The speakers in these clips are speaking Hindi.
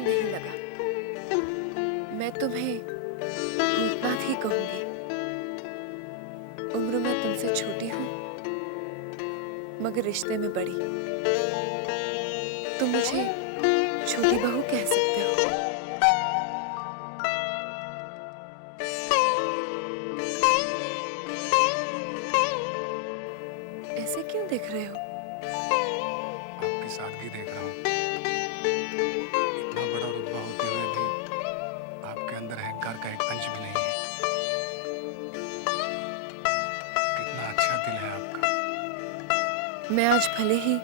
बिल्कुल नहीं लगा। मैं तुम्हें भूतनाथ ही कहूंगी। उम्र में तुमसे छोटी हूँ, मगर रिश्ते में बड़ी। तुम मुझे छोटी बहू कह सकते हो। ऐसे क्यों देख रहे हो? आपकी सादगी देख रहा हूँ। इतना बड़ा रुतबा होते हुए भी आपके अंदर अहंकार का एक अंश भी नहीं है। कितना अच्छा दिल है आपका। मैं आज भले ही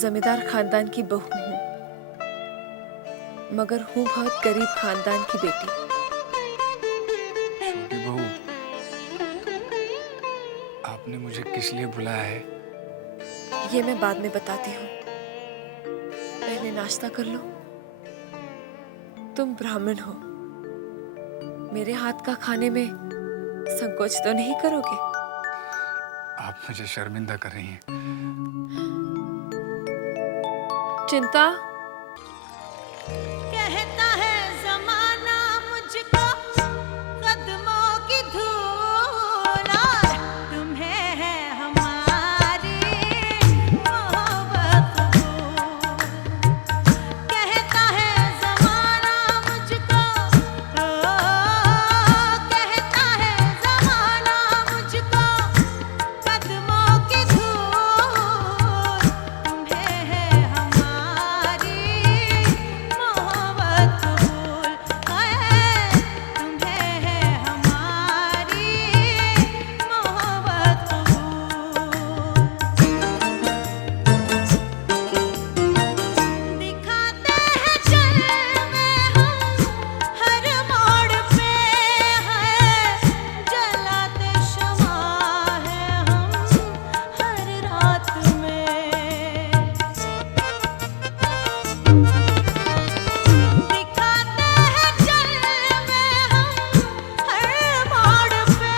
जमींदार खानदान की बहू हूँ, मगर हूँ बहुत गरीब खानदान की बेटी। छोटी बहू, आपने मुझे किस लिए बुलाया है? ये मैं बाद में बताती हूँ, पहले नाश्ता कर लो। तुम ब्राह्मण हो, मेरे हाथ का खाने में संकोच तो नहीं करोगे? आप मुझे शर्मिंदा कर रही हैं। चिंता, कहता है जमाना मुझको कदमों की धूल, और तुम्हें है हमारी मोहब्बत कबूल। कहता है जमाना मुझको, कहता है जमाना मुझको कदमों की धूल, तुम्हें है हमारी मोहब्बत कबूल। हाय, तुम्हें है हमारी मोहब्बत कबूल। दिखाते हैं जलवे हम हर मोड़ पे, है जलाते शमा है हम हर रात में। दिखाते हैं जलवे हम हर मोड़ पे,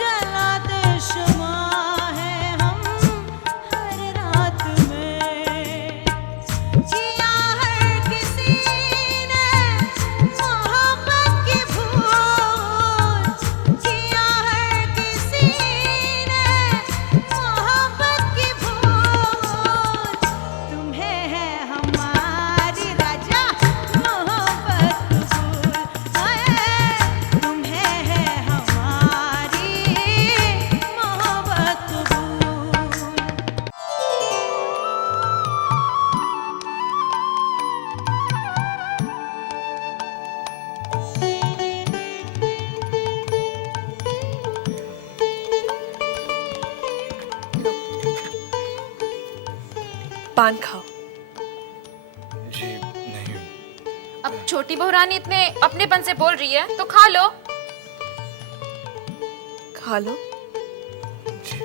जलाते शमा है हम हर रात में। जिया हर किसी ने मोहब्बत की भूल, जिया हर किसी ने मोहब्बत की भूल, तुम्हें है हमारी राजा मोहब्बत कबूल। हाय, तुम्हें है हमारी मोहब्बत कबूल। लो, पान खाओ। जी नहीं। अब छोटी बहू रानी इतने अपनेपन से बोल रही है तो खा लो। खा लो। जी।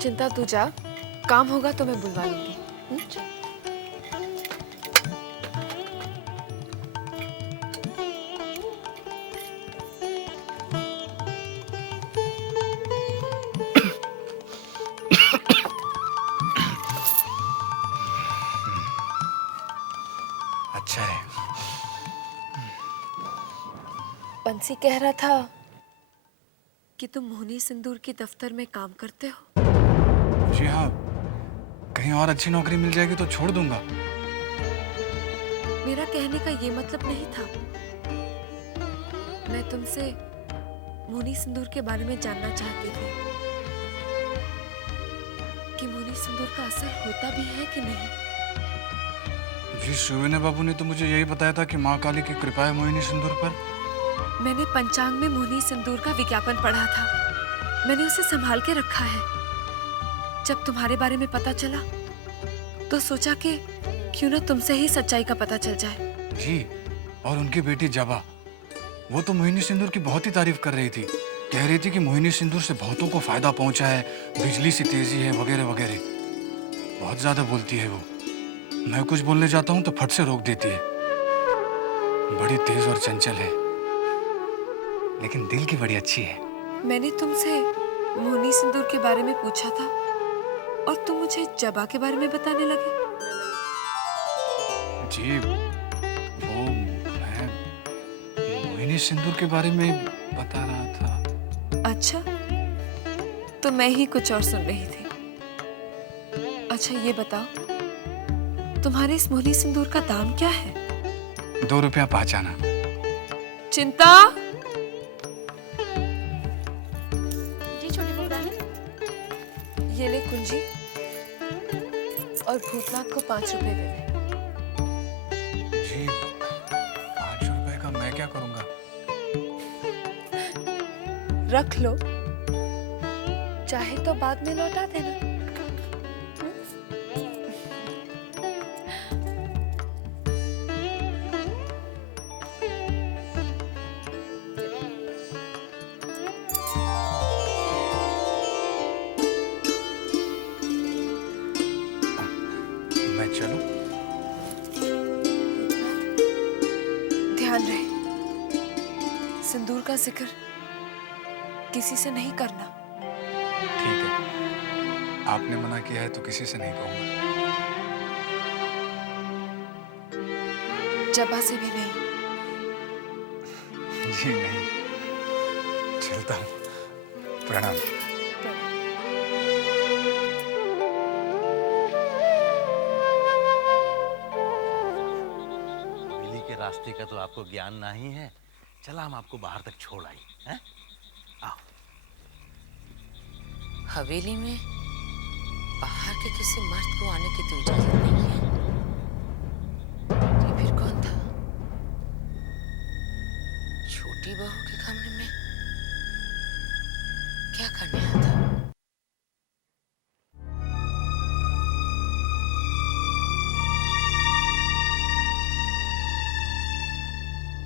चिंता, तू जा, काम होगा तो मैं बुलवा लूंगी। अच्छा है। बंसी कह रहा था कि तुम मोहनी सिंदूर के दफ्तर में काम करते हो। जी हाँ, कहीं और अच्छी नौकरी मिल जाएगी तो छोड़ दूंगा। मेरा कहने का ये मतलब नहीं था। मैं तुमसे मोहनी सिंदूर के बारे में जानना चाहती थी कि मोहनी सिंदूर का असर होता भी है कि नहीं। जी, सुविने बाबू ने तो मुझे यही बताया था कि माँ काली की कृपा है मोहिनी सिंदूर पर। मैंने पंचांग में मोहनी सिंदूर का विज्ञापन पढ़ा था, मैंने उसे संभाल के रखा है। जब तुम्हारे बारे में पता चला तो सोचा कि क्यों ना तुमसे ही सच्चाई का पता चल जाए। जी, और उनकी बेटी जबा, वो तो मोहिनी सिंदूर की बहुत ही तारीफ कर रही थी। कह रही थी कि मोहिनी सिंदूर से बहुतों को फायदा पहुंचा है, बिजली सी तेजी है वगैरह वगैरह। बहुत ज्यादा बोलती है वो। मैं कुछ बोलने जाता हूँ तो फट से रोक देती है। बड़ी तेज और चंचल है, लेकिन दिल की बड़ी अच्छी है। मैंने तुमसे मोहनी सिंदूर के बारे में पूछा था और तुम मुझे जबा के बारे में बताने लगे। जी वो मैं मोहिनी सिंदूर के बारे में बता रहा था। अच्छा, तो मैं ही कुछ और सुन रही थी। अच्छा ये बताओ, तुम्हारे इस मोहनी सिंदूर का दाम क्या है? 2 रुपया पहचाना। चिंता, जी छोटी बहू रानी। ये ले कुंजी, और भूतनाथ को 5 रुपए दे दे। जी 5 रुपए का मैं क्या करूंगा? रख लो, चाहे तो बाद में लौटा देना। मैं चलूं? ध्यान रहे, सिंदूर का जिक्र किसी से नहीं करना। ठीक है, आपने मना किया है तो किसी से नहीं कहूंगा। जबा से भी नहीं। जी नहीं, चलता हूँ। प्रणाम। हवेली के रास्ते का तो आपको ज्ञान नहीं है। चला हम आपको बाहर तक छोड़ आई हैं? आओ। हवेली में बाहर के किसी मर्द को आने की तो इजाजत नहीं है। ये फिर कौन था? छोटी बहू के कमरे में क्या करने आया था?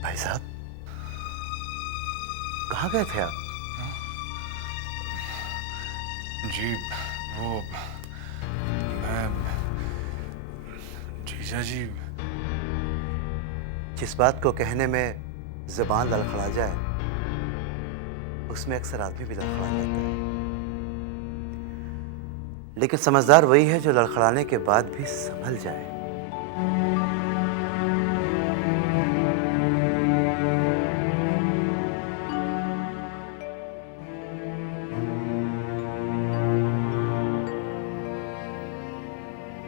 भाई साहब, कहाँ गए थे आप? जी वो मैं जीजा जी, जिस बात को कहने में जुबान लड़खड़ा जाए उसमें अक्सर आदमी भी लड़खड़ा जाता है। लेकिन समझदार वही है जो लड़खड़ाने के बाद भी संभल जाए।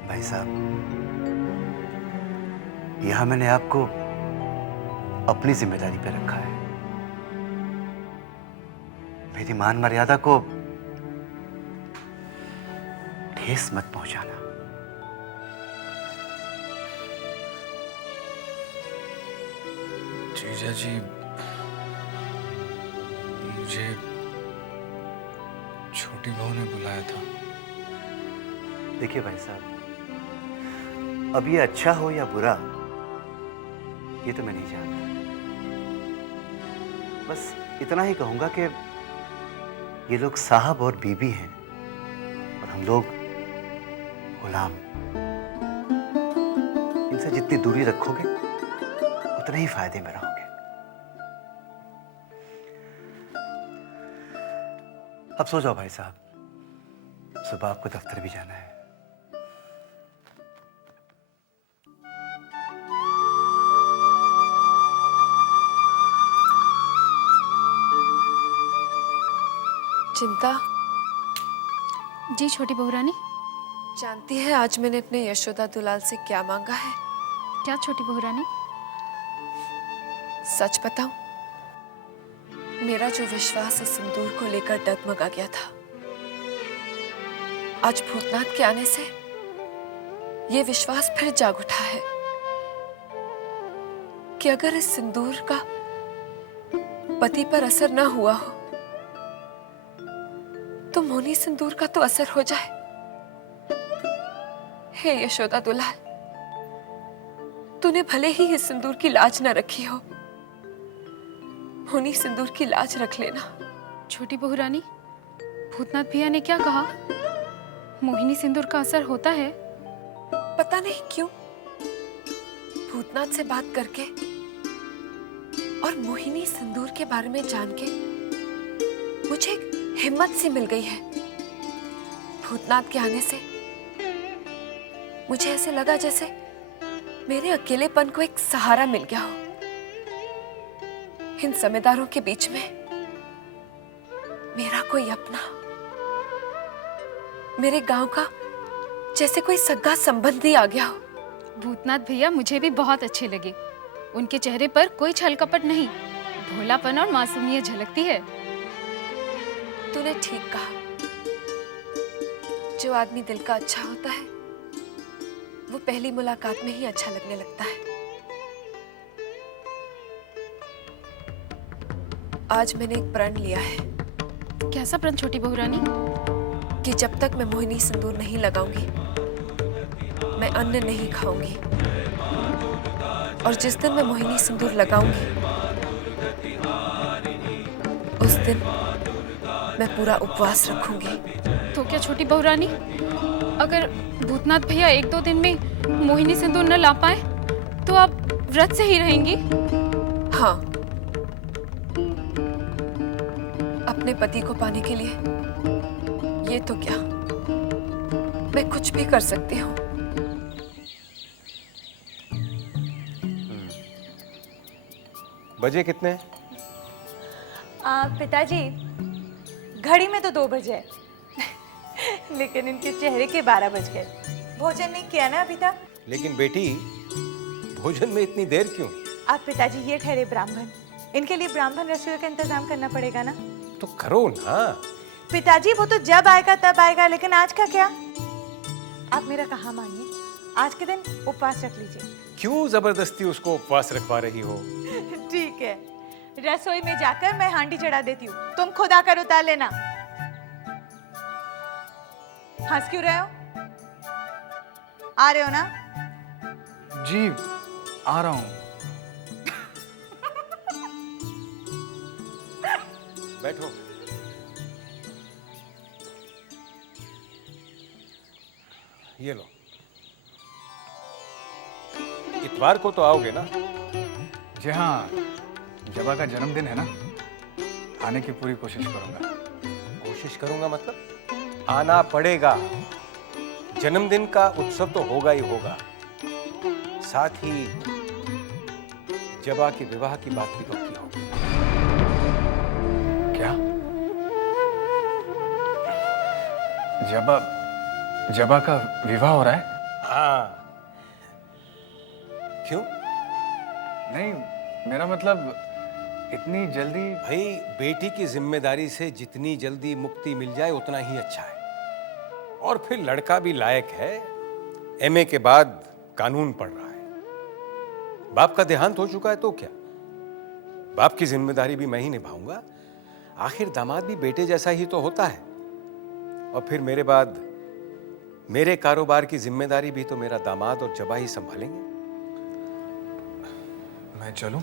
भाई साहब, यहां मैंने आपको अपनी जिम्मेदारी पे रखा है। मेरी मान मर्यादा को ठेस मत पहुंचाना। जीजा जी मुझे छोटी बहू ने बुलाया था। देखिए भाई साहब, अब ये अच्छा हो या बुरा ये तो मैं नहीं जानता। बस इतना ही कहूंगा कि ये लोग साहब और बीबी हैं और हम लोग गुलाम। इनसे जितनी दूरी रखोगे उतने ही फायदे में रहोगे। अब सो जाओ भाई साहब, सुबह आपको दफ्तर भी जाना है। चिंता, जी छोटी बहू रानी। जानती है आज मैंने अपने यशोदा दुलाल से क्या मांगा है? क्या छोटी बहू रानी? सच बताऊं, मेरा जो विश्वास इस सिंदूर को लेकर डगमगा गया था, आज भूतनाथ के आने से ये विश्वास फिर जाग उठा है कि अगर इस सिंदूर का पति पर असर ना हुआ हो तो मोहनी सिंदूर का तो असर हो जाए। हे यशोदा दुलाल, तूने भले ही इस सिंदूर की लाज न रखी हो, मोहनी सिंदूर की लाज रख लेना। छोटी बहू रानी, भूतनाथ भैया ने क्या कहा? मोहिनी सिंदूर का असर होता है? पता नहीं क्यों भूतनाथ से बात करके और मोहिनी सिंदूर के बारे में जान के मुझे एक हिम्मत सी मिल गई है भूतनाथ के आने से मुझे ऐसे लगा जैसे मेरे अकेलेपन को एक सहारा मिल गया हो। इन जमींदारों के बीच में मेरा कोई अपना, मेरे गांव का जैसे कोई सगा संबंधी आ गया हो। भूतनाथ भैया मुझे भी बहुत अच्छे लगे। उनके चेहरे पर कोई छल कपट नहीं, भोलापन और मासूमियत झलकती है। तूने ठीक कहा, जो आदमी दिल का अच्छा होता है वो पहली मुलाकात में ही अच्छा लगने लगता है। आज मैंने एक प्रण लिया है कैसा प्रण छोटी बहू रानी? कि जब तक मैं मोहिनी सिंदूर नहीं लगाऊंगी मैं अन्न नहीं खाऊंगी, और जिस दिन मैं मोहिनी सिंदूर लगाऊंगी उस दिन मैं पूरा उपवास रखूंगी। तो क्या छोटी बहू रानी, अगर भूतनाथ भैया 1-2 दिन में मोहिनी सिंदूर न ला पाए तो आप व्रत से ही रहेंगी? हाँ, अपने पति को पाने के लिए ये तो क्या, मैं कुछ भी कर सकती हूँ। बजे कितने? पिताजी, घड़ी में तो 2 बजे लेकिन इनके चेहरे के 12 बज गए। भोजन नहीं किया ना अभी तक? लेकिन बेटी, भोजन में इतनी देर क्यों? आप पिताजी ये ठहरे ब्राह्मण, इनके लिए ब्राह्मण रसोई का इंतजाम करना पड़ेगा ना। तो करो ना। पिताजी वो तो जब आएगा तब आएगा, लेकिन आज का क्या? आप मेरा कहा मानिए, आज के दिन उपवास रख लीजिए। क्यों जबरदस्ती उसको उपवास रखवा रही हो? ठीक है, रसोई में जाकर मैं हांडी चढ़ा देती हूँ, तुम खुद आकर उतार लेना। हंस क्यों रहे हो? आ रहे हो ना? जी आ रहा हूँ। बैठो। ये लो। इतवार को तो आओगे ना? जी हाँ, जबा का जन्मदिन है ना, आने की पूरी कोशिश करूंगा। कोशिश करूंगा मतलब? आना पड़ेगा। जन्मदिन का उत्सव तो होगा ही होगा, साथ ही जबा के विवाह की बात भी पक्की होगी। क्या? जबा का विवाह हो रहा है? हाँ। क्यों? नहीं, मेरा मतलब इतनी जल्दी। भाई, बेटी की जिम्मेदारी से जितनी जल्दी मुक्ति मिल जाए उतना ही अच्छा है। और फिर लड़का भी लायक है, एमए के बाद कानून पढ़ रहा है। बाप का देहांत हो चुका है तो क्या, बाप की जिम्मेदारी भी मैं ही निभाऊंगा। आखिर दामाद भी बेटे जैसा ही तो होता है। और फिर मेरे बाद मेरे कारोबार की जिम्मेदारी भी तो मेरा दामाद और जबा ही संभालेंगे। मैं चलूं?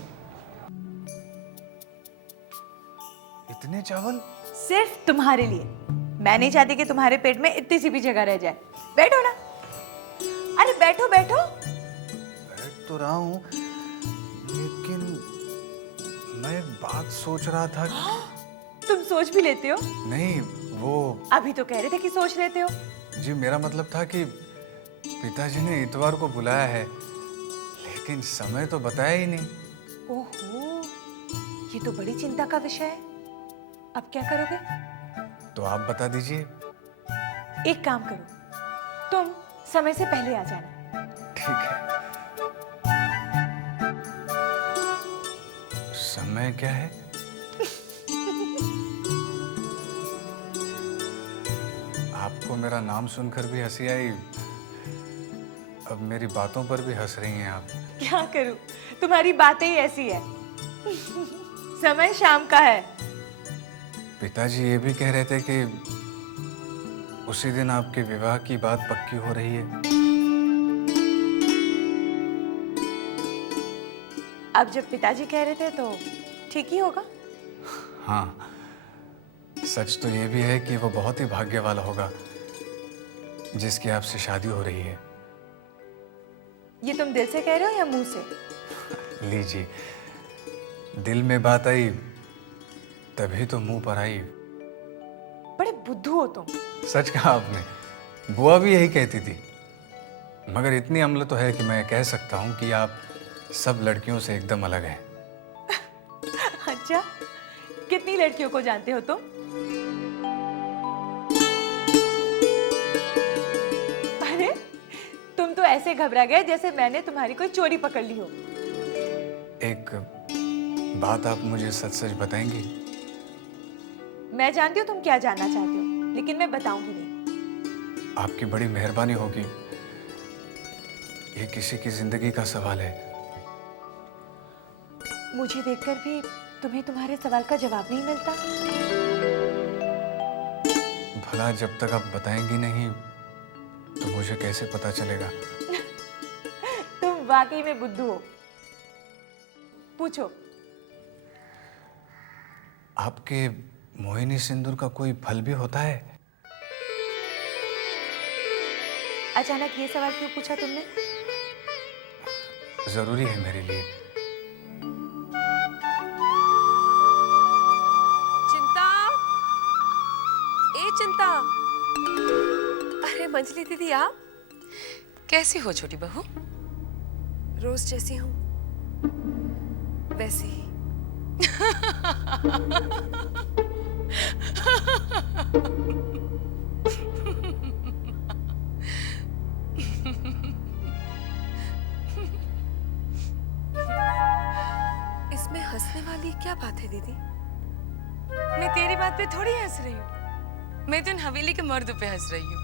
इतने चावल? सिर्फ तुम्हारे लिए। मैं नहीं चाहती कि तुम्हारे पेट में इतनी सी भी जगह रह जाए। बैठो ना। अरे बैठो बैठो। बैठ तो रहा हूं, लेकिन मैं एक बात सोच रहा था। तुम सोच भी लेते हो? नहीं, वो अभी तो कह रहे थे कि सोच लेते हो। जी, मेरा मतलब था कि पिताजी ने इतवार को बुलाया है, लेकिन समय तो बताया ही नहीं। ओहो, ये तो बड़ी चिंता का विषय है। अब क्या करोगे? तो आप बता दीजिए। एक काम करो, तुम समय से पहले आ जाना। ठीक है। समय क्या है? आपको मेरा नाम सुनकर भी हंसी आई, अब मेरी बातों पर भी हंस रही हैं आप। क्या करूं, तुम्हारी बातें ही ऐसी है। समय शाम का है। पिताजी ये भी कह रहे थे कि उसी दिन आपके विवाह की बात पक्की हो रही है। अब जब पिताजी कह रहे थे तो ठीक ही होगा। हाँ, सच तो ये भी है कि वो बहुत ही भाग्य वाला होगा जिसकी आपसे शादी हो रही है। ये तुम दिल से कह रहे हो या मुंह से? लीजिए, दिल में बात आई तभी तो मुंह पर आई। बड़े बुद्धू हो तुम। सच कहा आपने, बुआ भी यही कहती थी। मगर इतनी अम्ल तो है कि मैं कह सकता हूँ कि आप सब लड़कियों से एकदम अलग हैं। अच्छा, कितनी लड़कियों को जानते हो तुम? अरे तुम तो ऐसे घबरा गए जैसे मैंने तुम्हारी कोई चोरी पकड़ ली हो। एक बात आप मुझे सच सच बताएंगी? मैं जानती हूँ तुम क्या जानना चाहते हो, लेकिन मैं बताऊंगी नहीं। आपकी बड़ी मेहरबानी होगी, ये किसी की जिंदगी का सवाल है। मुझे देखकर भी तुम्हें तुम्हारे सवाल का जवाब नहीं मिलता। भला जब तक आप बताएंगी नहीं तो मुझे कैसे पता चलेगा? तुम वाकई में बुद्धू हो। पूछो। आपके मोहिनी सिंदूर का कोई फल भी होता है? अचानक ये सवाल क्यों पूछा तुमने? जरूरी है मेरे लिए। चिंता, ए चिंता। अरे मंजली दीदी, आप कैसी हो छोटी बहू? रोज जैसी हूँ वैसी ही। इसमें हंसने वाली क्या बात है दीदी? मैं तेरी बात पे थोड़ी हंस रही हूँ, मैं तो इन हवेली के मर्द पे हंस रही हूँ।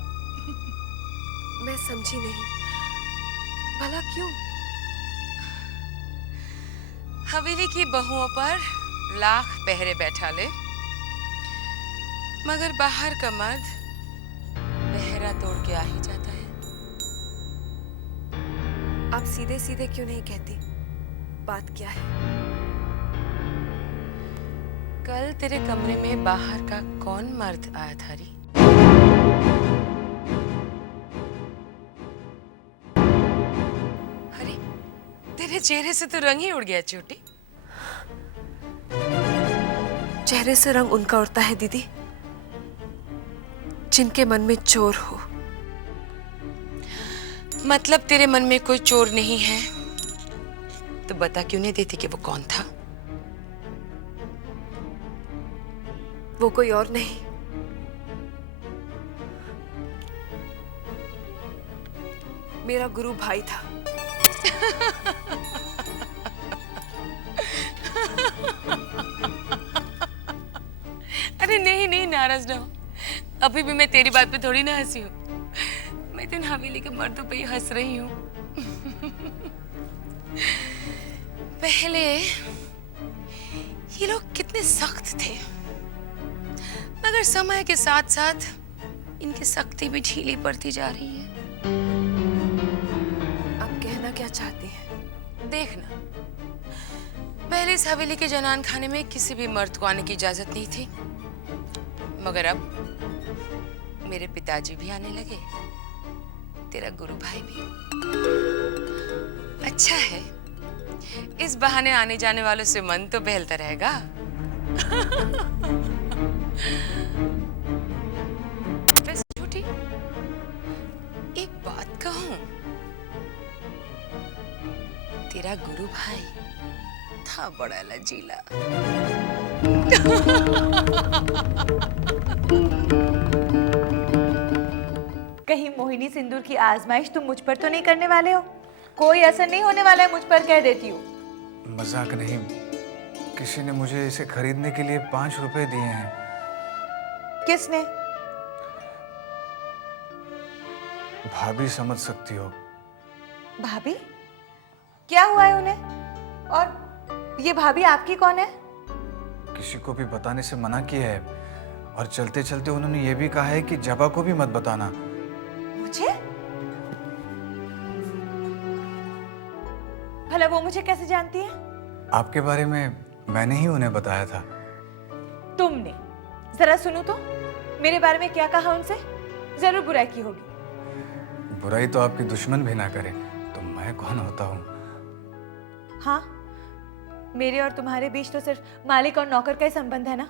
मैं समझी नहीं, भला क्यों? हवेली की बहुओं पर लाख पहरे बैठा ले, मगर बाहर का मर्द पहरा तोड़ के आ ही जाता है। आप सीधे सीधे क्यों नहीं कहती बात क्या है? कल तेरे कमरे में बाहर का कौन मर्द आया था री? अरे तेरे चेहरे से तो रंग ही उड़ गया छोटी। चेहरे से रंग उनका उड़ता है दीदी जिनके मन में चोर हो। मतलब तेरे मन में कोई चोर नहीं है तो बता क्यों नहीं देती कि वो कौन था? वो कोई और नहीं, मेरा गुरु भाई था। अरे नहीं नहीं, नाराज ना हो। अभी भी मैं तेरी बात पे थोड़ी ना हंसी हूँ, मैं तो इन हवेली के मर्दों पे ही हंस रही हूँ। पहले ये लोग कितने सख्त थे, मगर समय के साथ साथ इनकी सख्ती भी ढीली पड़ती जा रही है। आप कहना क्या चाहते हैं? देखना, पहले इस हवेली के जनान खाने में किसी भी मर्द को आने की इजाजत नहीं थी, मगर अब मेरे पिताजी भी आने लगे, तेरा गुरु भाई भी। अच्छा है, इस बहाने आने जाने वालों से मन तो बहलता रहेगा। वैसे छोटी, एक बात कहूं, तेरा गुरु भाई था बड़ा लजीला। कहीं मोहिनी सिंदूर की आजमाइश तुम मुझ पर तो नहीं करने वाले हो? कोई असर नहीं होने वाला है मुझ पर, कह देती हूँ। मजाक नहीं, किसी ने मुझे इसे खरीदने के लिए 5 रुपए दिए हैं। किसने? भाभी समझ सकती हो। भाभी? क्या हुआ है उन्हें? और ये भाभी आपकी कौन है? किसी को भी बताने से मना किया है, और चलते चलते उन्होंने ये भी कहा है कि जबा को भी मत बताना। मुझे? भला वो मुझे कैसे जानती है? आपके बारे में मैंने ही उन्हें बताया था। तुमने? जरा सुनो तो, मेरे बारे में क्या कहा उनसे? जरूर बुराई की होगी। बुराई तो आपकी दुश्मन भी ना करे तो मैं कौन होता हूँ? हाँ, मेरे और तुम्हारे बीच तो सिर्फ मालिक और नौकर का ही संबंध है ना?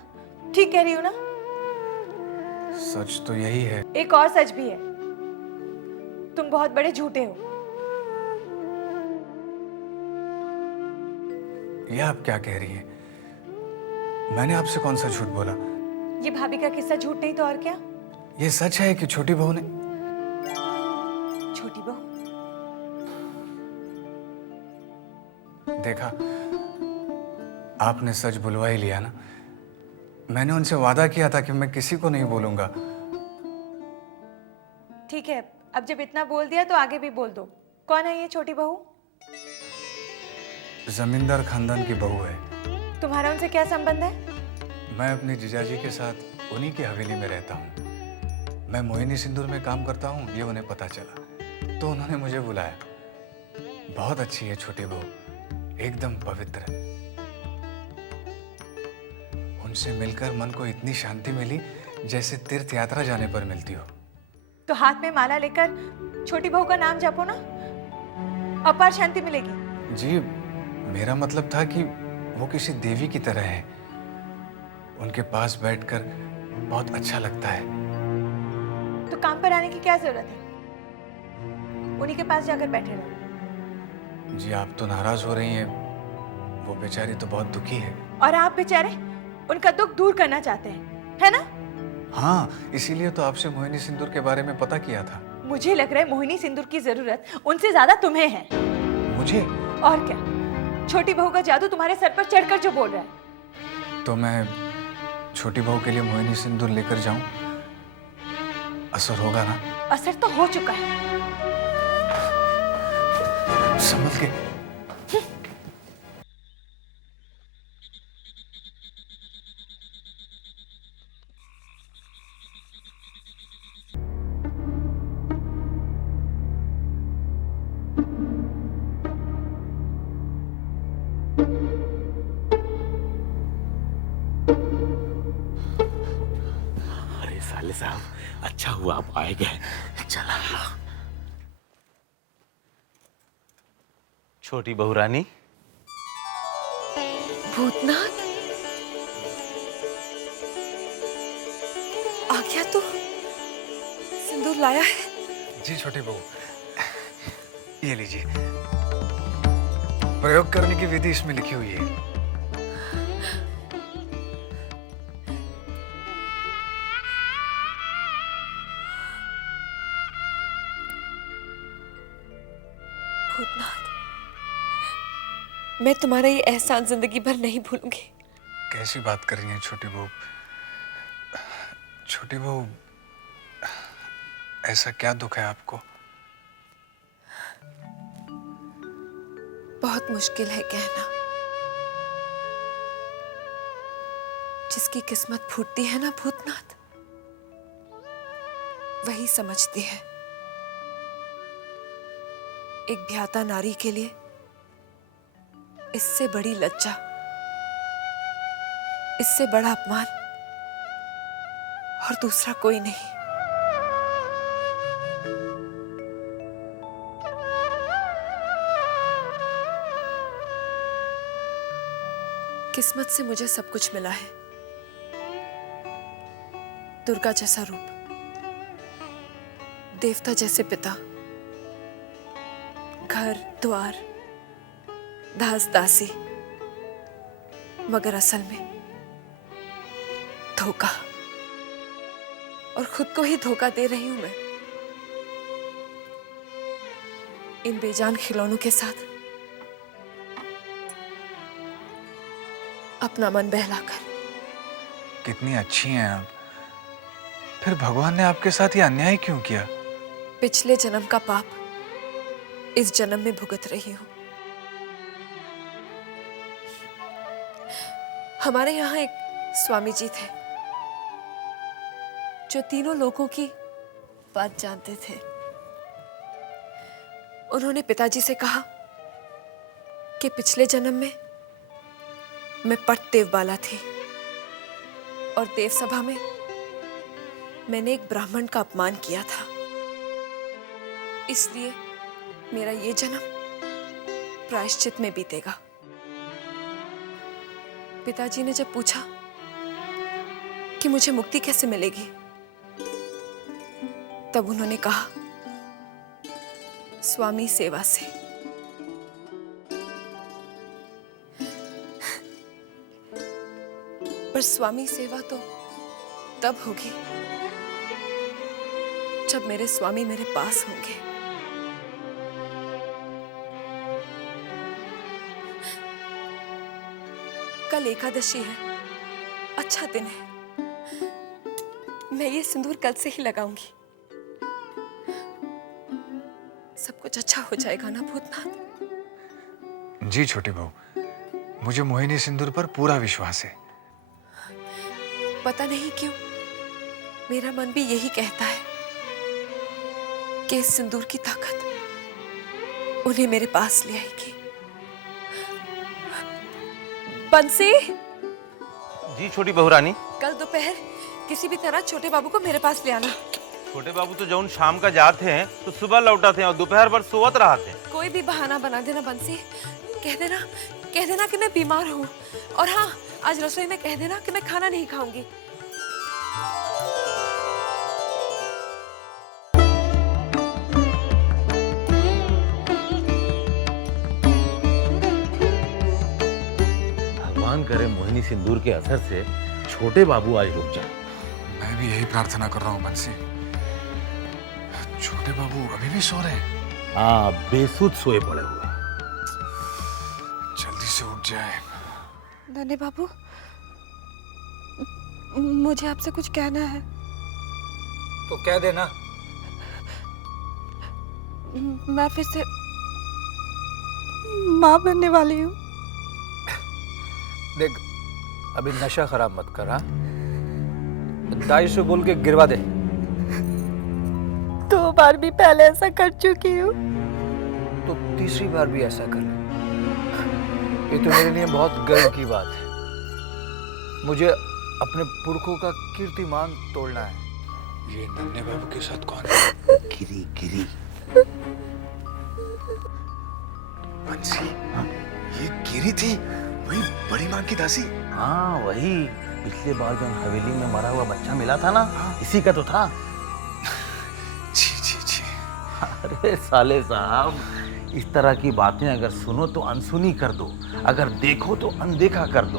ठीक कह रही हूँ ना? सच तो यही है। एक और सच भी है, तुम बहुत बड़े झूठे हो। ये आप क्या कह रही हैं? मैंने आपसे कौन सा झूठ बोला? ये भाभी का किस्सा झूठ नहीं तो और क्या। ये सच है कि छोटी बहू ने। छोटी बहू? देखा, आपने सच बुलवा ही लिया ना। मैंने उनसे वादा किया था कि मैं किसी को नहीं बोलूंगा। ठीक है, अब जब इतना बोल दिया तो आगे भी बोल दो। कौन है ये छोटी बहू? जमींदार खानदान की बहू है। तुम्हारा उनसे क्या संबंध है? मैं अपने जीजाजी के साथ उन्हीं की हवेली में रहता हूँ। मैं मोहिनी सिंदूर में काम करता हूँ, ये उन्हें पता चला तो उन्होंने मुझे बुलाया। बहुत अच्छी है छोटी बहू, एकदम पवित्र। उनसे मिलकर मन को इतनी शांति मिली जैसे तीर्थ यात्रा जाने पर मिलती हो। तो हाथ में माला लेकर छोटी बहू का नाम जपो ना, अपार शांति मिलेगी। जी, मेरा मतलब था कि वो किसी देवी की तरह है। उनके पास बैठकर बहुत अच्छा लगता है। तो काम पर आने की क्या जरूरत है? उन्हीं के पास जाकर बैठे रहो। जी, आप तो नाराज हो रही हैं। वो बेचारी तो बहुत दुखी है। और आप बेचारे उनका दुख दूर करना चाहते हैं, है ना? हाँ, इसीलिए तो आपसे मोहिनी सिंदूर के बारे में पता किया था। मुझे लग रहा है मोहिनी सिंदूर की जरूरत उनसे ज्यादा तुम्हें है। मुझे? और क्या, छोटी बहू का जादू तुम्हारे सर पर चढ़कर जो बोल रहा है। तो मैं छोटी बहू के लिए मोहिनी सिंदूर लेकर जाऊं? असर होगा ना? असर तो हो चुका है। समझ के। अरे साले साहब, अच्छा हुआ आप आए गए। चला। छोटी बहू रानी। भूतनाथ आ गया तो सिंदूर लाया है। जी छोटी बहू, ये लीजिए। प्रयोग करने की विधि इसमें लिखी हुई है। भूतनाथ, मैं तुम्हारा ये एहसान जिंदगी भर नहीं भूलूंगी। कैसी बात कर रही हैं छोटी बहू? छोटी बहू, ऐसा क्या दुख है आपको? बहुत मुश्किल है कहना। जिसकी किस्मत फूटती है ना भूतनाथ, वही समझती है। एक ब्याता नारी के लिए इससे बड़ी लज्जा, इससे बड़ा अपमान और दूसरा कोई नहीं। किस्मत से मुझे सब कुछ मिला है। दुर्गा जैसा रूप, देवता जैसे पिता, घर द्वार, दास दासी, मगर असल में धोखा। और खुद को ही धोखा दे रही हूं मैं, इन बेजान खिलौनों के साथ अपना मन बहलाकर। कितनी अच्छी हैं आप। फिर भगवान ने आपके साथ ये अन्याय क्यों किया? पिछले जन्म का पाप इस जन्म में भुगत रही हूं। हमारे यहाँ एक स्वामी जी थे जो तीनों लोगों की बात जानते थे। उन्होंने पिताजी से कहा कि पिछले जन्म में मैं पट देवबाला थी और देवसभा में मैंने एक ब्राह्मण का अपमान किया था, इसलिए मेरा ये जन्म प्रायश्चित में बीतेगा। पिताजी ने जब पूछा कि मुझे मुक्ति कैसे मिलेगी, तब उन्होंने कहा, स्वामी सेवा से। पर स्वामी सेवा तो तब होगी जब मेरे स्वामी मेरे पास होंगे। कल एकादशी है, अच्छा दिन है। मैं ये सिंदूर कल से ही लगाऊंगी। सब कुछ अच्छा हो जाएगा ना भूतनाथ? जी छोटी बहू, मुझे मोहिनी सिंदूर पर पूरा विश्वास है। पता नहीं क्यों मेरा मन भी यही कहता है कि इस सिंदूर की ताकत उन्हें मेरे पास ले आएगी। बंसी, जी छोटी बहू रानी। कल दोपहर किसी भी तरह छोटे बाबू को मेरे पास ले आना। छोटे बाबू तो जौन शाम का जाते हैं तो सुबह लौटा थे और दोपहर भर सोवत रहा थे। कोई भी बहाना बना देना बंसी, कह देना कि मैं बीमार हूँ, और हाँ, आज रसोई में कह देना कि मैं खाना नहीं खाऊंगी। भगवान करे मोहिनी सिंदूर के असर से छोटे बाबू आज रुक जाए। मैं भी यही प्रार्थना कर रहा हूँ बंसी। छोटे बाबू अभी भी सो रहे हैं। हाँ, बेसुध सोए पड़े हुए। जल्दी से उठ जाए। नन्हे बाबू, मुझे आपसे कुछ कहना है। तो कह देना। मैं फिर से माँ बनने वाली हूँ। देख, अभी नशा खराब मत कर। हाँ, दाई से बोल के गिरवा दे। 2 बार भी पहले ऐसा कर चुकी हूँ। तो तीसरी बार भी ऐसा कर ले। ये तो मेरे लिए बहुत गर्व की बात है। मुझे अपने पुरखों का कीर्तिमान तोड़ना है। ये नन्हे बाबू के साथ कौन है? गिरी गिरी। बंसी, ये गिरी थी, वही बड़ी माँ की दासी। हाँ वही, पिछले बार जब हवेली में मरा हुआ बच्चा मिला था ना, इसी का तो था। छी छी छी। अरे साले साहब, इस तरह की बातें अगर सुनो तो अनसुनी कर दो, अगर देखो तो अनदेखा कर दो।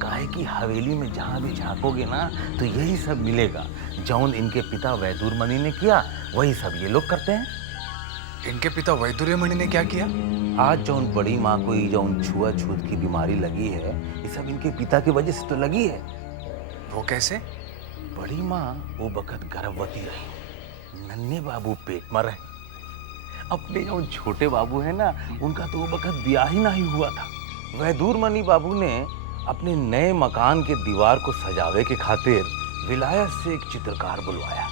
काहे कि हवेली में जहाँ भी झांकोगे ना तो यही सब मिलेगा। जौन इनके पिता वैदुरमणि ने किया वही सब ये लोग करते हैं। इनके पिता वैदुर्यमणि ने क्या किया? आज जौन बड़ी माँ को ये जौन छुआछूत की बीमारी लगी है, ये सब इनके पिता की वजह से तो लगी है। वो कैसे? बड़ी माँ वो बखत गर्भवती रही, नन्हे बाबू पेट में रहे। अपने जो छोटे बाबू है ना, उनका तो वो बखत ब्याह ही नहीं हुआ था। वैदुरमणि बाबू ने अपने नए मकान के दीवार को सजावे के खातिर विलायत से एक चित्रकार बुलवाया।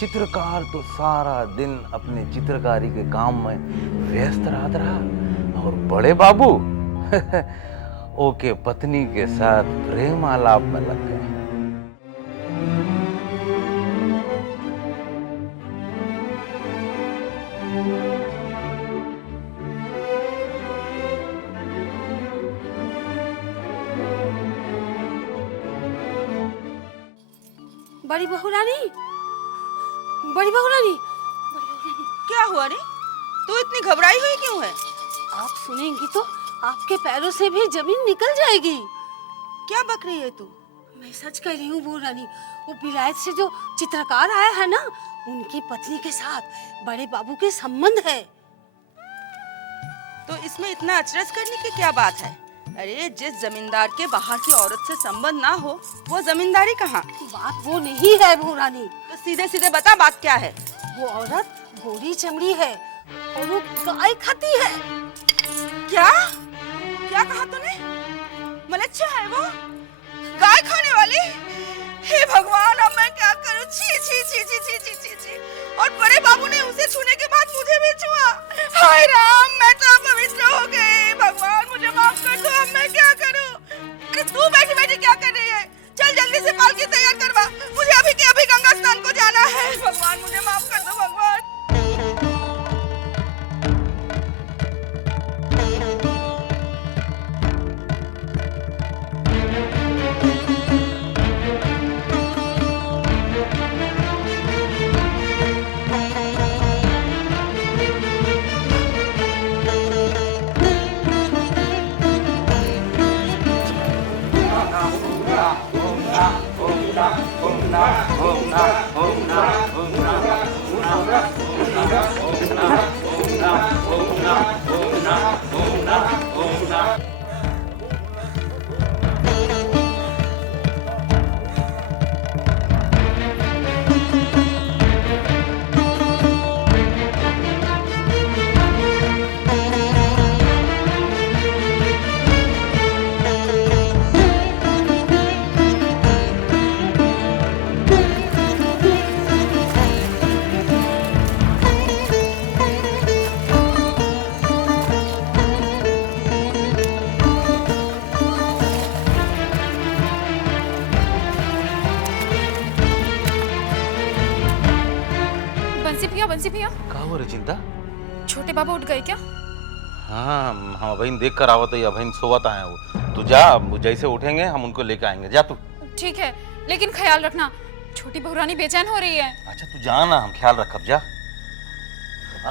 चित्रकार तो सारा दिन अपने चित्रकारी के काम में व्यस्त रहा और बड़े बाबू ओके पत्नी के साथ प्रेम आलाप में लग गए। बड़ी बहू रानी, बड़ी बहू रानी, क्या हुआ रे? तू इतनी घबराई हुई क्यों है? आप सुनेंगी तो आपके पैरों से भी जमीन निकल जाएगी। क्या बक रही है तू? मैं सच कह रही हूँ बहू रानी, वो विलायत से जो चित्रकार आया है ना, उनकी पत्नी के साथ बड़े बाबू के संबंध है। तो इसमें इतना अचरज करने की क्या बात है? अरे जिस जमींदार के बाहर की औरत से संबंध ना हो, वो जमींदारी कहाँ? बात वो नहीं है बहू रानी। तो सीधे सीधे बता, बात क्या है? वो औरत गोरी चमड़ी है और वो गाय खाती है। क्या क्या कहा तूने? मलेच्छा है वो, गाय खाने वाली? हे भगवान, अब मैं क्या करूं? छी छी छी छी छी छी छी छी। और बड़े बाबू ने उसे छूने के बाद मुझे भी छुआ। हाय राम, मैं तो अपवित्र हो गई। भगवान मुझे माफ कर दो, अब मैं क्या करूं? अरे तू बैठी बैठी क्या कर रही है? चल जल्दी से पालकी तैयार करवा, मुझे अभी के अभी गंगा स्नान को जाना है। भगवान मुझे माफ कर दो भगवान। बंसी भैया, का हो रे चिंता? छोटे बाबू उठ गए क्या? हाँ हम बहन देख कर आवत है, बहन सोवत आए वो। तू जा, जैसे उठेंगे हम उनको लेके आएंगे। जा तू। ठीक है, लेकिन ख्याल रखना, छोटी बहुरानी बेचैन हो रही है। अच्छा तू जा ना, हम ख्याल रखब। जा।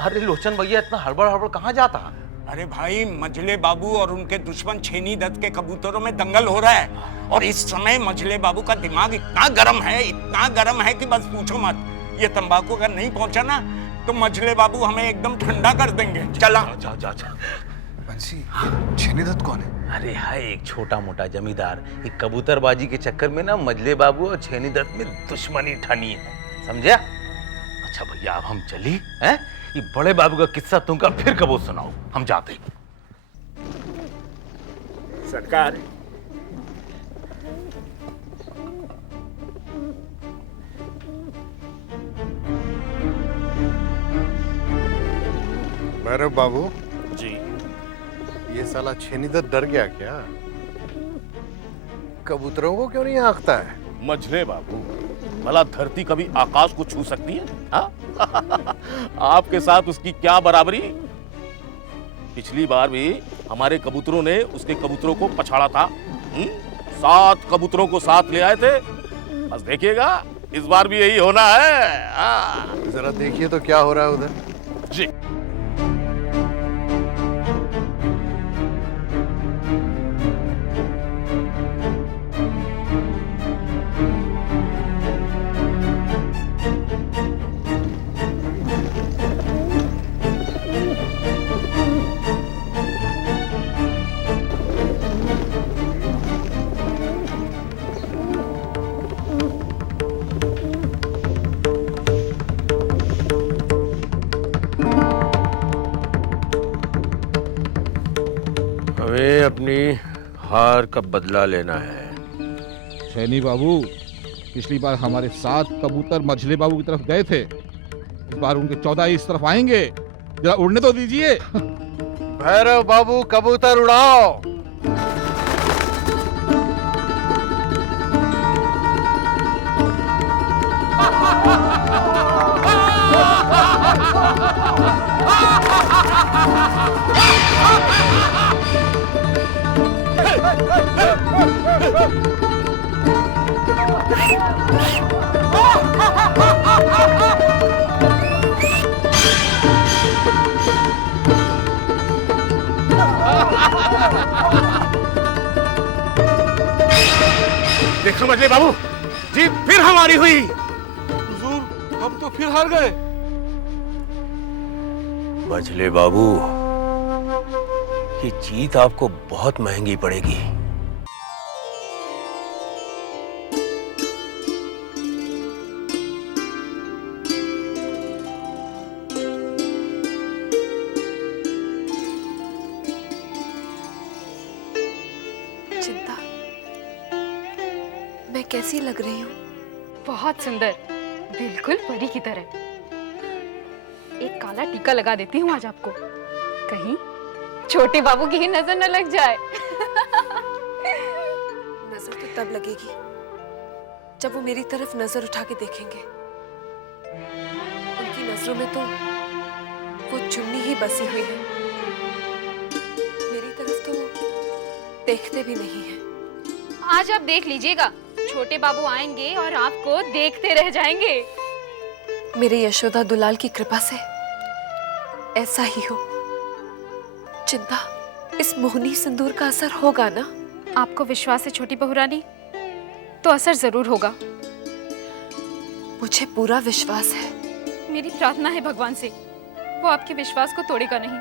अरे लोचन भैया इतना हड़बड़ हड़बड़ कहाँ जाता? अरे भाई, मझले बाबू और उनके दुश्मन छेनी दत्त के कबूतरों में दंगल हो रहा है और इस समय मझले बाबू का दिमाग इतना गर्म है कि बस पूछो मत। ये तंबाकू अगर नहीं पहुंचा ना तो मझले बाबू हमें एकदम ठंडा कर देंगे। चला। जा जा जा। बंसी, छेनी दत्त कौन है? अरे है एक छोटा मोटा जमींदार। एक कबूतरबाजी के चक्कर में ना मजले बाबू और छेनी दत्त में दुश्मनी ठानी है, समझा? अच्छा भैया अब हम चली हैं? ये बड़े बाबू का किस्सा तुमका फिर कबो सुनाओ, हम जाते। सरकार, भैरव बाबू जी, ये साला छेनी दत्त डर गया क्या? कबूतरों को क्यों नहीं आंकता है? मझले बाबू, भला धरती कभी आकाश को छू सकती है? हाँ? आपके साथ उसकी क्या बराबरी? पिछली बार भी हमारे कबूतरों ने उसके कबूतरों को पछाड़ा था। 7 कबूतरों को साथ ले आए थे। बस देखिएगा इस बार भी यही होना है। हाँ। जरा देखिए तो क्या हो रहा है उधर। जी। हमें अपनी हार का बदला लेना है। छेनी बाबू, पिछली बार हमारे 7 कबूतर मझले बाबू की तरफ गए थे, इस बार उनके 14 इस तरफ आएंगे। जरा उड़ने तो दीजिए। भैरव बाबू, कबूतर उड़ाओ। देखो मजले बाबू, जीत फिर हमारी हुई। हुजूर, हम तो फिर हार गए। मजले बाबू, ये जीत आपको बहुत महंगी पड़ेगी। चिंता, मैं कैसी लग रही हूँ? बहुत सुंदर, बिल्कुल परी की तरह। एक काला टीका लगा देती हूँ आज आपको, कहीं छोटे बाबू की ही नजर न लग जाए। नजर तो तब लगेगी जब वो मेरी तरफ नजर उठा के देखेंगे। उनकी नजरों में तो वो चुन्नी ही बसी हुई है, मेरी तरफ तो वो देखते भी नहीं है। आज आप देख लीजिएगा, छोटे बाबू आएंगे और आपको देखते रह जाएंगे। मेरे यशोदा दुलाल की कृपा से ऐसा ही हो। चिंता, इस मोहनी सिंदूर का असर होगा ना? आपको विश्वास है छोटी बहुरानी? तो असर जरूर होगा। मुझे पूरा विश्वास है। मेरी प्रार्थना है भगवान से, वो आपके विश्वास को तोड़ेगा नहीं।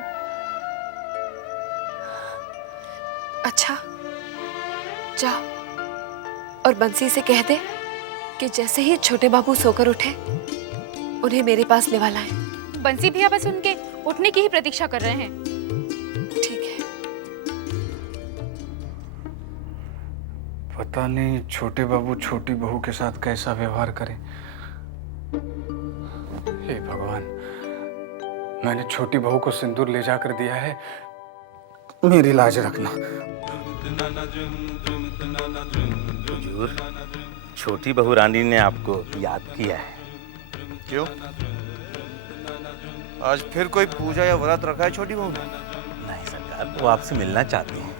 अच्छा, जा और बंसी से कह दे कि जैसे ही छोटे बाबू सोकर उठे उन्हें मेरे पास लेवा लाएं। बंसी भैया बस उनके उठने की ही प्रतीक्षा कर रहे हैं। ठीक है। पता नहीं छोटे बाबू छोटी बहू के साथ कैसा व्यवहार करें। हे भगवान, मैंने छोटी बहू को सिंदूर ले जाकर दिया है, मेरी लाज रखना। हुजूर, छोटी बहू रानी ने आपको याद किया है। क्यों? आज फिर कोई पूजा या व्रत रखा है छोटी बहू ने? नहीं सरकार, वो आपसे मिलना चाहती हैं।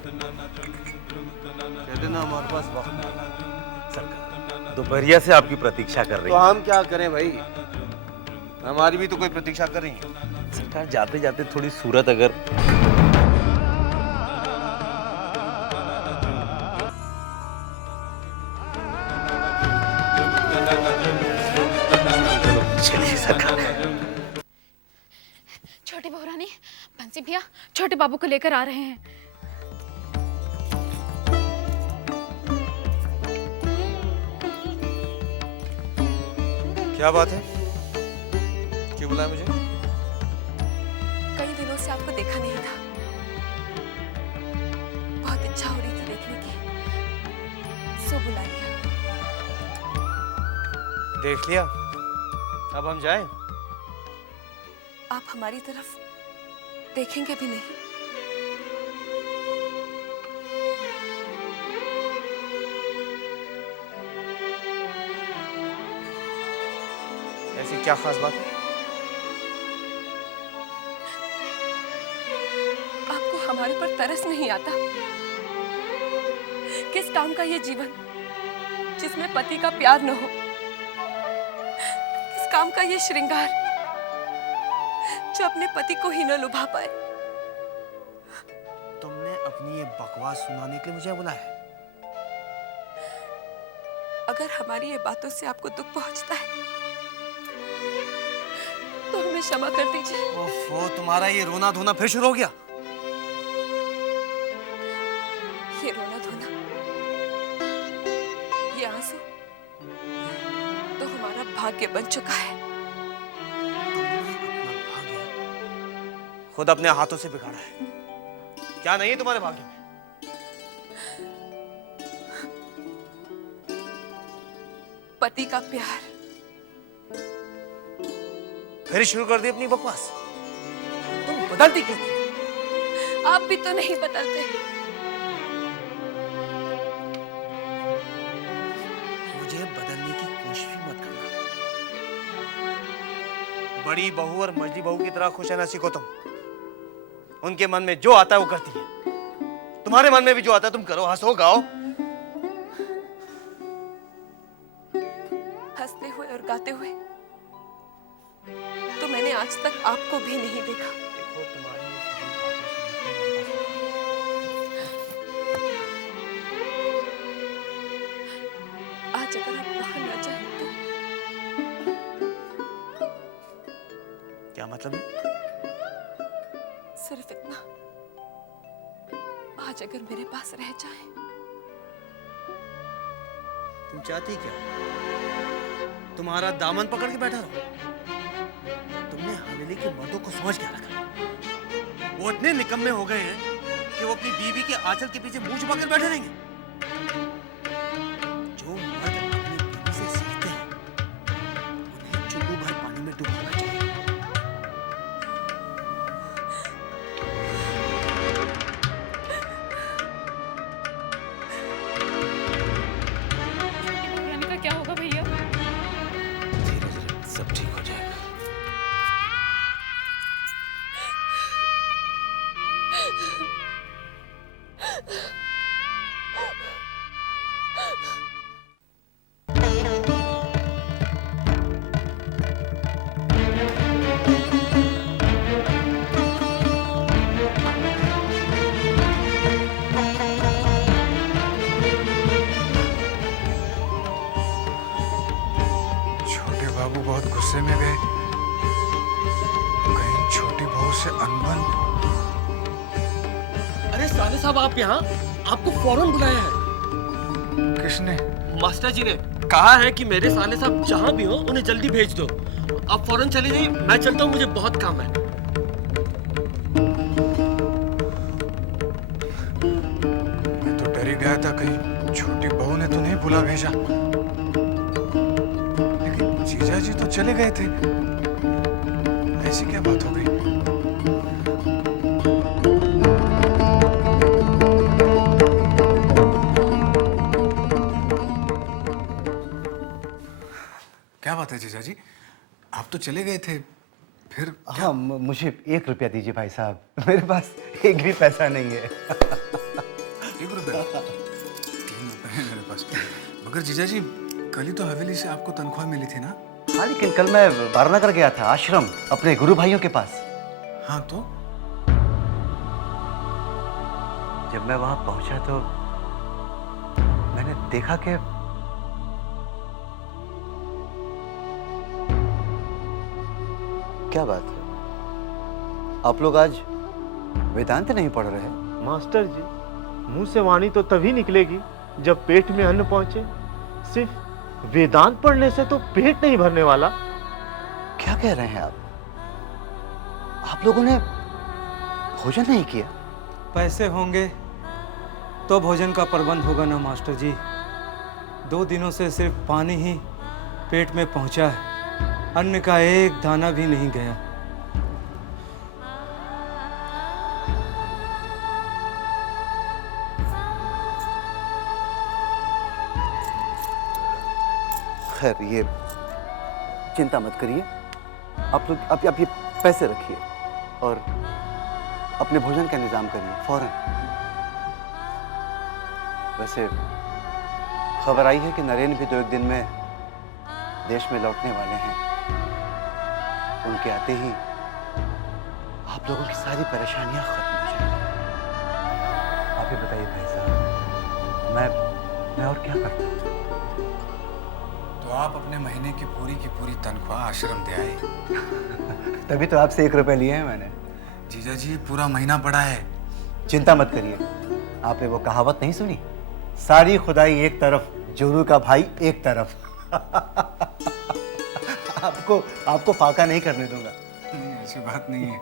कहते ना हमारे पास वक्त नहीं। सरकार दोपहरिया से आपकी प्रतीक्षा कर रही तो है। हम क्या करें भाई, हमारी भी तो कोई प्रतीक्षा कर रही है। सरकार जाते जाते थोड़ी सूरत अगर चलिए सरकार। छोटी बहू रानी, बंसी भैया छोटे बाबू को लेकर आ रहे हैं। क्या बात है, क्यों बुलाया मुझे? कई दिनों से आपको देखा नहीं था, बहुत इच्छा हो रही थी देखने की, सो बुला लिया। देख लिया, अब हम जाएं? आप हमारी तरफ देखेंगे भी नहीं। ऐसी क्या खास बात है? आपको हमारे पर तरस नहीं आता? किस काम का ये जीवन जिसमें पति का प्यार न हो? किस काम का ये श्रृंगार जो अपने पति को ही न लुभा पाए? तुमने अपनी ये बकवास सुनाने के लिए मुझे बुलाया है? अगर हमारी ये बातों से आपको दुख पहुंचता है तो हमें क्षमा कर दीजिए। ओफो, तुम्हारा ये रोना धोना फिर शुरू हो गया। ये रोना धोना, ये आंसू तो हमारा भाग्य बन चुका है। खुद अपने हाथों से बिगाड़ा है, क्या नहीं है तुम्हारे भाग्य में? पति का प्यार। फिर शुरू कर दी अपनी बकवास। तुम बदलती क्यों नहीं? आप भी तो नहीं बदलते। मुझे बदलने की कोशिश भी मत करना। बड़ी बहू और मझली बहू की तरह खुश रहना सीखो तुम। उनके मन में जो आता है वो करती है, तुम्हारे मन में भी जो आता है तुम करो, हंसो गाओ। हंसते हुए और गाते हुए तो मैंने आज तक आपको भी नहीं देखा। देखो तुम्हारी आज अगर आप वहां ना जाएं तो क्या मतलब है? सिर्फ इतना, आज अगर मेरे पास रह जाए। तुम चाहती क्या? तुम्हारा दामन पकड़ के बैठा रहो? तुमने हवेली के मर्दों को समझ क्या रखा? वो इतने निकम्मे हो गए हैं कि वो अपनी बीवी के आंचल के पीछे मुंह छुपा कर बैठे रहेंगे। जो मर्द अपनी बीवी से सीखते हैं उन्हें चुल्लू भर पानी में डुबाना चाहिए। का क्या होगा भैया? धीरे धीरे सब ठीक हो जाएगा। छोटे बाबू बहुत गुस्से में गए, कहीं छोटी बहू से अनबन। अरे साले साहब, आप यहाँ? आपको फौरन बुलाया है। किसने? मास्टर जी ने कहा है कि मेरे साले साहब जहाँ भी हो उन्हें जल्दी भेज दो। आप फौरन चले जाइए, मैं चलता हूँ, मुझे बहुत काम है। मैं तो डर ही गया था कहीं छोटी बहू ने तो नहीं बुला भेजा, लेकिन जीजा जी तो चले गए थे। ऐसी क्या बात हो गई? क्या बात है जीजा जी, आप तो चले गए थे, फिर हाँ, मुझे 1 रुपया दीजिए भाई साहब, मेरे पास एक भी पैसा नहीं है। 1 रुपया? 3 रुपए है मेरे पास। मगर जीजा जी, कल ही तो हवेली से आपको तनख्वाह मिली थी ना? हाँ, लेकिन कल मैं वारनागर गया था, आश्रम, अपने गुरु भाइयों के पास। हाँ तो? जब मैं वहां पहुंचा तो मैंने देखा कि क्या बात है, आप लोग आज वेदांत नहीं पढ़ रहे? मास्टर जी, मुंह से वाणी तो तभी निकलेगी जब पेट में अन्न पहुंचे। सिर्फ वेदांत पढ़ने से तो पेट नहीं भरने वाला। क्या कह रहे हैं आप लोगों ने भोजन नहीं किया? पैसे होंगे तो भोजन का प्रबंध होगा ना मास्टर जी। 2 दिनों से सिर्फ पानी ही पेट में पहुंचा है, अन्न का एक दाना भी नहीं गया। खैर, ये चिंता मत करिए, आप लोग आप ये पैसे रखिए और अपने भोजन का इंतजाम करिए फौरन। वैसे खबर आई है कि नरेन भी 2-1 दिन में देश में लौटने वाले हैं। उनके आते ही आप लोगों की सारी परेशानियां खत्म हो जाएंगी। आप ही बताइए भाई साहब, मैं और क्या करता हूँ? तो आप अपने महीने की पूरी तनख्वाह आश्रम दे आए। तभी तो आपसे 1 रुपया लिए हैं मैंने। जीजा जी, पूरा महीना पड़ा है। चिंता मत करिए, आपने वो कहावत नहीं सुनी, सारी खुदाई एक तरफ, जोरू का भाई एक तरफ। आपको फाका नहीं करने दूंगा। नहीं, ऐसी बात नहीं है।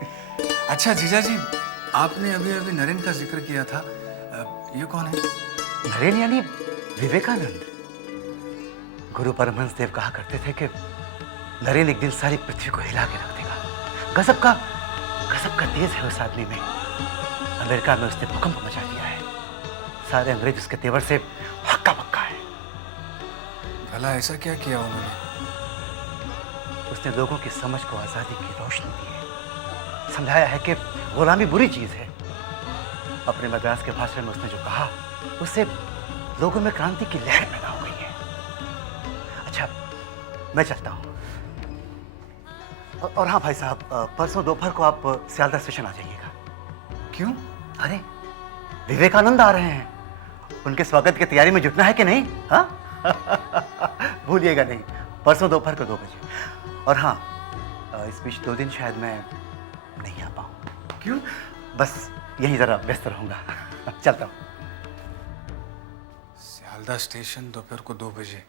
अच्छा जीजा जी, आपने अभी नरेन का जिक्र किया था, ये कौन है? नरेन यानी विवेकानंद। गुरु परमहंस देव कहा करते थे कि नरेन एक दिन सारी पृथ्वी को हिला के रख देगा। गजब का तेज है उस आदमी में। अमेरिका में उसने भूकंप मचा दिया है, सारे अंग्रेज उसके तेवर से हक्का बक्का है। भला ऐसा क्या किया उन्होंने? उसने लोगों की समझ को आजादी की रोशनी दी है, समझाया है कि गुलामी बुरी चीज है। अपने मद्रास के भाषण में उसने जो कहा, उससे लोगों में क्रांति की लहर पैदा हो गई है। अच्छा, मैं चलता हूँ। और हाँ भाई साहब, परसों दोपहर को आप सियालदह स्टेशन आ जाइएगा। क्यों? अरे, विवेकानंद आ रहे हैं, उनके स्वागत की तैयारी में जुटना है कि नहीं? हाँ? भूलिएगा नहीं, परसों दोपहर को 2 बजे। और हाँ, इस बीच 2 दिन शायद मैं नहीं आ पाऊँ। क्यों? बस यहीं जरा व्यस्त रहूंगा। चलता हूँ। सियालदह स्टेशन दोपहर को 2 बजे।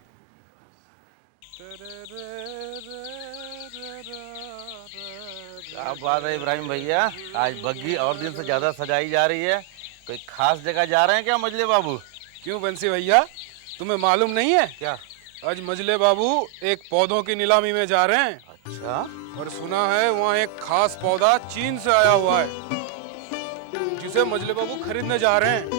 क्या बात है इब्राहिम भैया, आज बग्गी और दिन से ज्यादा सजाई जा रही है। कोई खास जगह जा रहे हैं क्या मजले बाबू? क्यों बंसी भैया, तुम्हें मालूम नहीं है क्या? आज मजले बाबू एक पौधों की नीलामी में जा रहे हैं। अच्छा? और सुना है वहाँ एक खास पौधा चीन से आया हुआ है, जिसे मजले बाबू खरीदने जा रहे हैं।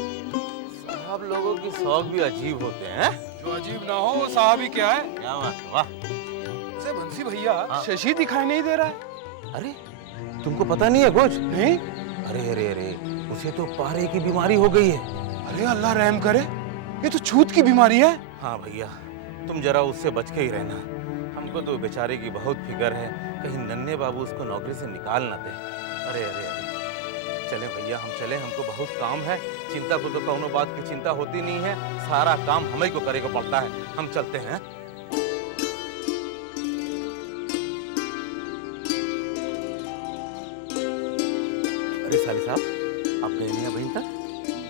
साहब लोगों की शौक भी अजीब होते हैं। जो अजीब ना हो वो साहब ही क्या है। क्या बात है, वाह। वैसे बंसी भैया, शशि दिखाई नहीं दे रहा है। अरे, तुमको पता नहीं है कुछ? नहीं। अरे अरे अरे, उसे तो पारे की बीमारी हो गई है। अरे अल्लाह रहम करे, ये तो छूत की बीमारी है। हाँ भैया, तुम जरा उससे बच के ही रहना। हमको तो बेचारे की बहुत फिक्र है, कहीं नन्हे बाबू उसको नौकरी से निकाल ना दे। अरे अरे अरे, चले भैया हम चले, हमको बहुत काम है। चिंता को तो कौनो बात की चिंता होती नहीं है, सारा काम हमें को करे को पड़ता है। हम चलते हैं। अरे साली साहब, आप गए नहीं अभी तक?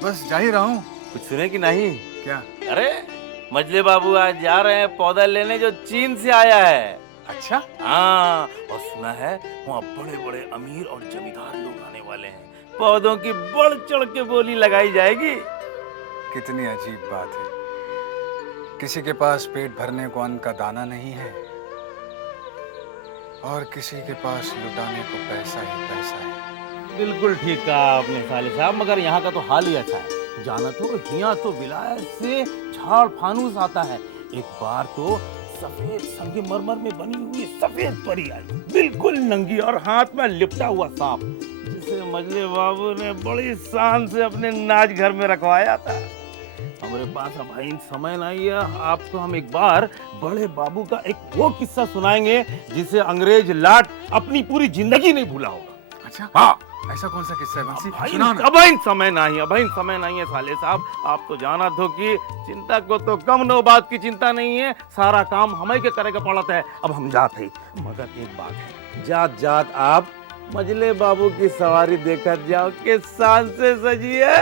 बस जा ही रहा हूँ। कुछ सुने कि नहीं? क्या? अरे मजले बाबू आज जा रहे हैं पौधा लेने जो चीन से आया है। अच्छा? हाँ, और सुना है वहाँ बड़े बड़े अमीर और जमींदार लोग आने वाले हैं। पौधों की बढ़ चढ़ के बोली लगाई जाएगी। कितनी अजीब बात है, किसी के पास पेट भरने को अन्न का दाना नहीं है और किसी के पास लुटाने को पैसा ही पैसा है। बिल्कुल ठीक कहा आपने साले साहब, मगर यहाँ का तो हाल ही अच्छा है। जाना तो यहाँ तो विलायत से झाड़ फानूस आता है। एक बार तो सफेद संगमरमर में बनी हुई सफेद परी आई, बिल्कुल नंगी और हाथ में लिपटा हुआ सांप, जिसे मजले बाबू ने बड़ी शान से अपने नाच घर में रखवाया था। हमारे पास अब भाई समय नहीं है, आपको हम एक बार बड़े बाबू का एक वो किस्सा सुनाएंगे जिसे अंग्रेज लाट अपनी पूरी जिंदगी नहीं भूला होगा। अच्छा हाँ, ऐसा कौन सा किस्सा है बंसी? भाई सुनाओ ना। अभी समय नहीं है साले साहब। आप तो जाना दो कि चिंता को तो कम नो बात की चिंता नहीं है, सारा काम हमें के करे का पड़त है। अब हम जाते ही, मगर एक बात है, जात जात आप मजले बाबू की सवारी देखकर जाओ के शान से सजी है।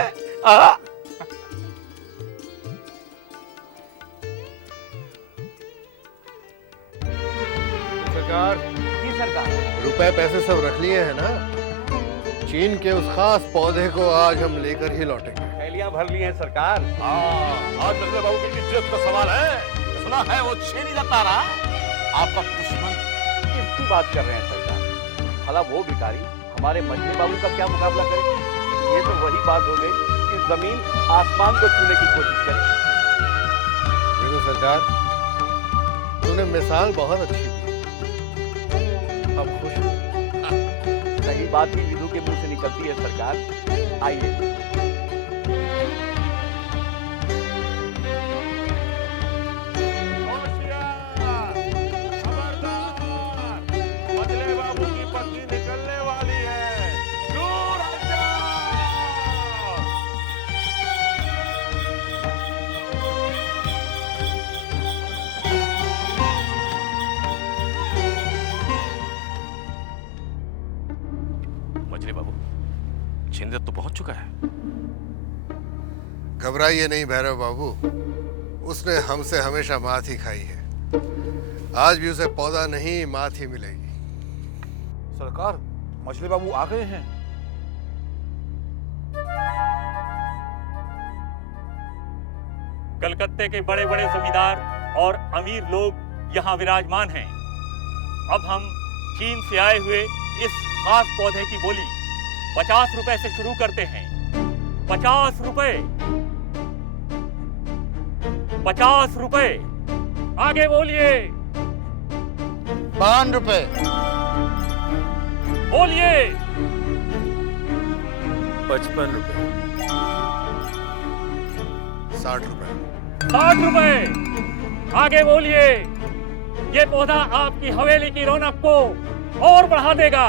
सरकार जी सरकार। रुपए पैसे सब रख लिए हैं ना? चीन के उस खास पौधे को आज हम लेकर ही लौटेंगे। थैलियां भर ली हैं सरकार। आज मजले बाबू की इज्जत का सवाल है। सुना है वो छेनी दत्त आ रहा, आपका दुश्मन। किसकी बात कर रहे हैं सरकार? भला वो भिखारी हमारे मजले बाबू का क्या मुकाबला करे? ये तो वही बात हो गई कि जमीन आसमान को छूने की कोशिश करे। देखो सरकार, तूने मिसाल बहुत अच्छी दी, अब खुश हो। सही बात ही विधु के मुंह से निकलती है सरकार। आइए। मजले बाबू की पत्नी निकलने वाली है, दूर हट जाओ। मजले बाबू, छेनी दत्त तो पहुंच चुका है। घबराइए नहीं भैरव बाबू, उसने हमसे हमेशा मात ही खाई है। आज भी उसे पौधा नहीं मात ही मिलेगी। सरकार, मछली बाबू आ गए हैं। कलकत्ते के बड़े बड़े जमींदार और अमीर लोग यहाँ विराजमान हैं। अब हम चीन से आए हुए इस खास पौधे की बोली 50 रुपए से शुरू करते हैं। 50 रुपए, 50 रुपए। आगे बोलिए। 52 रुपए। बोलिए। 55 रुपए। 60 रुपए। 60 रुपए। आगे बोलिए। ये पौधा आपकी हवेली की रौनक को और बढ़ा देगा।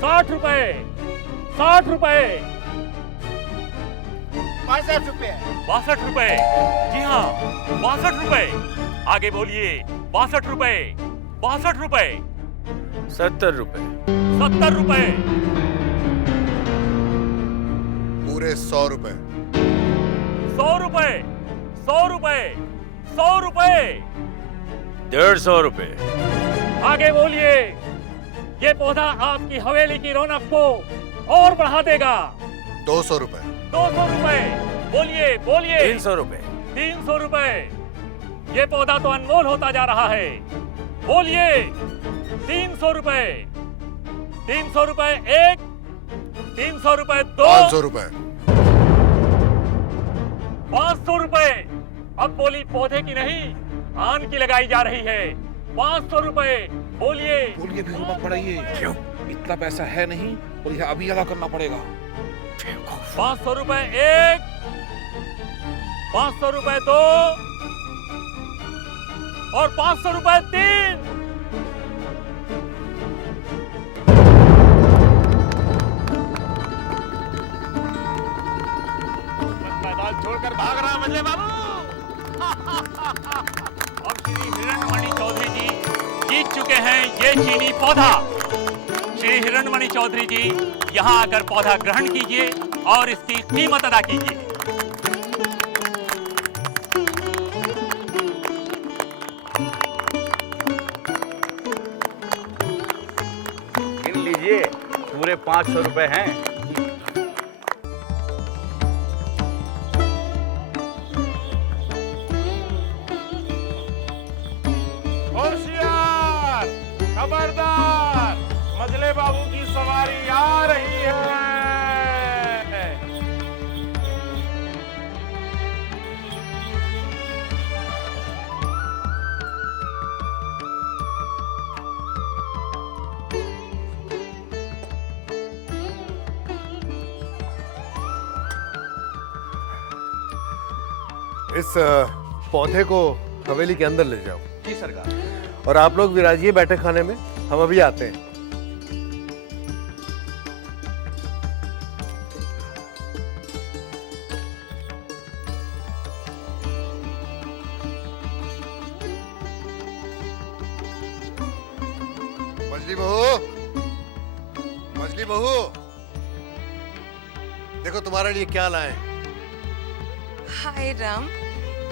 60 रुपए। 60 रुपए। 62 रुपए। 62 रुपए। जी हाँ, 62 रुपए। आगे बोलिए। 62 रुपए। 62 रुपए। 70 रुपए। 70 रुपए। पूरे 100 रुपए। 100 रुपए। 100 रुपए। 100 रुपए। 150 रुपए। आगे बोलिए। ये पौधा आपकी हवेली की रौनक को और बढ़ा देगा। 200 रुपए। 200 रुपए। बोलिए बोलिए। 300 रुपए। 300 रुपए। ये पौधा तो अनमोल होता जा रहा है। बोलिए। 300 रुपए। 300 रुपए एक, 300 रुपए दो, 500 रुपए। 500 रुपए। अब बोली पौधे की नहीं, आन की लगाई जा रही है। 500 रुपए। बोलिए। बोलिए भी मत पड़ाइए। क्यों? इतना पैसा है नहीं और यह अभी अदा करना पड़ेगा। 500 रुपए एक, 500 रुपए दो और 500 रुपए तीन। मैदान छोड़कर भाग रहा है मजले बाबू। अब श्री हिरणमणि चौधरी जी जीत चुके हैं ये चीनी पौधा। श्री हिरणमणि चौधरी जी यहाँ आकर पौधा ग्रहण कीजिए और इसकी कीमत अदा कीजिए। गिन लीजिए, पूरे 500 रुपए हैं। होशियार, खबरदार, मजले बाबू की सवारी आ रही है। इस पौधे को हवेली के अंदर ले जाओ। जी सरकार। और आप लोग विराजिए बैठक खाने में, हम अभी आते हैं। मछली बहू, मछली बहू, देखो तुम्हारे लिए क्या लाए। हाय राम,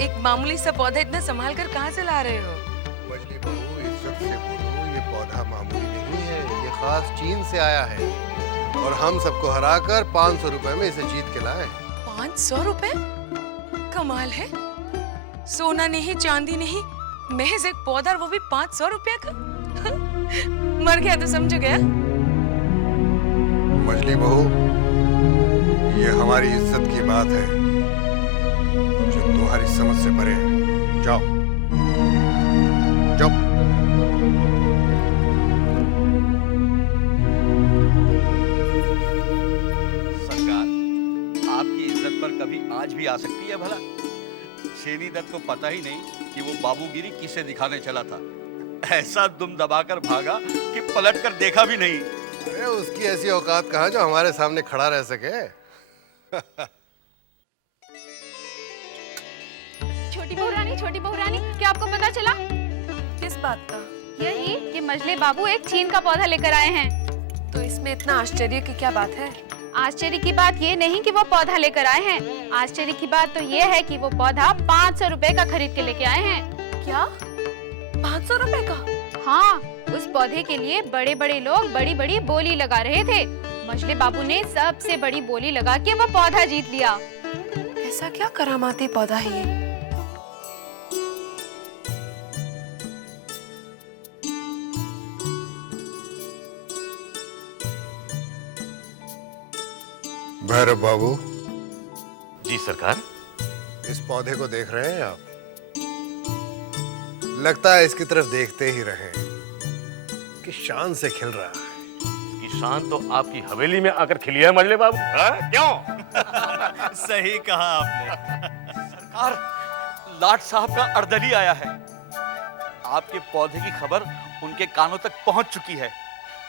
एक मामूली सा पौधा इतना संभाल कर कहाँ से ला रहे हो? मछली बहू, इज्जत से बोलो, ये पौधा मामूली नहीं है, ये खास चीन से आया है और हम सबको हराकर 500 रुपए में इसे जीत के लाए। 500 रुपए? कमाल है, सोना नहीं चांदी नहीं, महज एक पौधा, वो भी 500 रुपया का। मर गया तो समझ गया। मछली बहू, ये हमारी इज्जत की बात है जो तुम्हारी समझ से परे है। जाओ जाओ। सरकार, आपकी इज्जत पर कभी आज भी आ सकती है भला? शेनी दत्त को पता ही नहीं कि वो बाबूगिरी किसे दिखाने चला था। ऐसा दुम दबाकर भागा कि पलट कर देखा भी नहीं। अरे उसकी ऐसी औकात कहाँ जो हमारे सामने खड़ा रह सके। छोटी बहू रानी, क्या आपको पता चला? किस बात का? यही कि मजले बाबू एक चीन का पौधा लेकर आए हैं। तो इसमें इतना आश्चर्य की क्या बात है? आश्चर्य की बात ये नहीं कि वो पौधा लेकर आए हैं, आश्चर्य की बात तो ये है कि वो पौधा 500 रुपए का खरीद के लेके आए हैं। क्या? 500 रुपए का? हाँ, उस पौधे के लिए बड़े बड़े लोग बड़ी बड़ी बोली लगा रहे थे। मजले बाबू ने सबसे बड़ी बोली लगा के वो पौधा जीत लिया। ऐसा क्या करामाती पौधा है ये? भैरव बाबू। जी सरकार। इस पौधे को देख रहे हैं आप? लगता है इसकी तरफ देखते ही रहे कि शान से खिल रहा है। इसकी शान तो आपकी हवेली में आकर खिली है मजले बाबू। क्यों? सही कहा आपने। सरकार, लाट साहब का अर्दली आया है। आपके पौधे की खबर उनके कानों तक पहुंच चुकी है।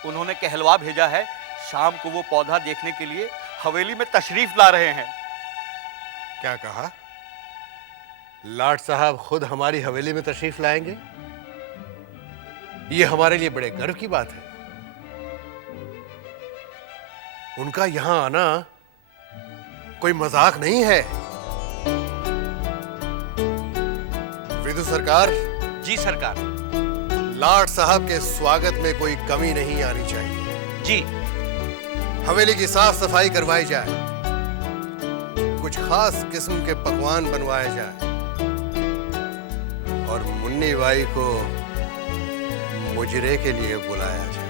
उन्होंने कहलवा भेजा है, शाम को वो पौधा देखने के लिए हवेली में तशरीफ ला रहे हैं। क्या कहा? लाट साहब खुद हमारी हवेली में तशरीफ लाएंगे? ये हमारे लिए बड़े गर्व की बात है। उनका यहां आना कोई मजाक नहीं है। विदु सरकार। जी सरकार। लाट साहब के स्वागत में कोई कमी नहीं आनी चाहिए। जी। हवेली की साफ सफाई करवाई जाए, कुछ खास किस्म के पकवान बनवाए जाए और मुन्नी बाई को मुजरे के लिए बुलाया जाए।